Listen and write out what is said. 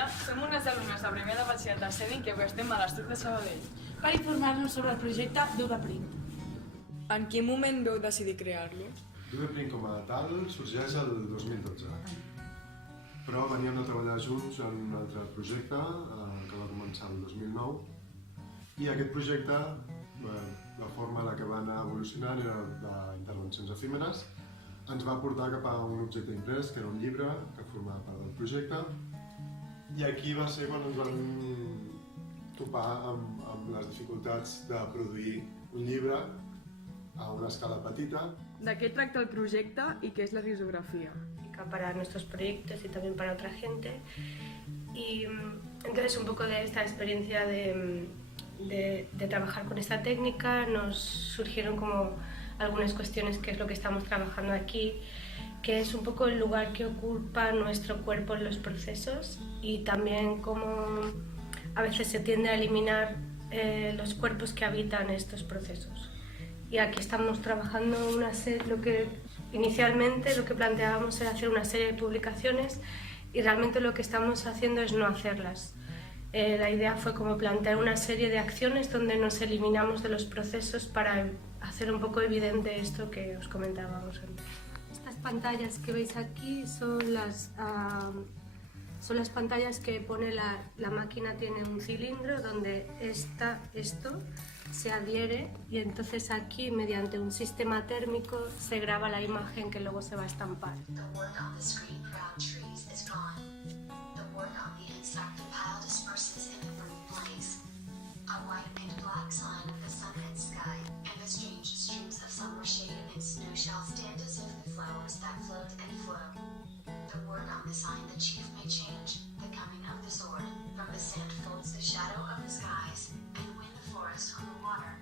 Maria, som unes alumnes de primer de batxillerat escènic que avui estem a l'Estuc de Sabadell. Per informar-nos sobre el projecte d'Udaprint. En quin moment vau decidir crear-lo? Udaprint com a tal sorgeix el 2012, però veníem de treballar junts en un altre projecte que va començar el 2009 i aquest projecte, la forma en la que va anar evolucionant era d'intervencions efímeres, ens va portar cap a un objecte imprès, que era un llibre que formava part del projecte, i aquí va ser quan ens vam topar amb les dificultats de produir un llibre a una escala petita. De què tracta el projecte i què és la risografia? Para nuestros proyectos y también para otra gente. Y entonces un poco de esta experiencia de trabajar con esta técnica nos surgieron como algunas cuestiones, que es lo que estamos trabajando aquí, que es un poco el lugar que ocupa nuestro cuerpo en los procesos y también cómo a veces se tiende a eliminar los cuerpos que habitan estos procesos. Y aquí estamos trabajando inicialmente lo que planteábamos era hacer una serie de publicaciones y realmente lo que estamos haciendo es no hacerlas. La idea fue como plantear una serie de acciones donde nos eliminamos de los procesos para hacer un poco evidente esto que os comentábamos antes. Estas pantallas que veis aquí son las pantallas que pone la máquina, tiene un cilindro donde esto se adhiere y entonces aquí mediante un sistema térmico se graba la imagen que luego se va a estampar. On the water.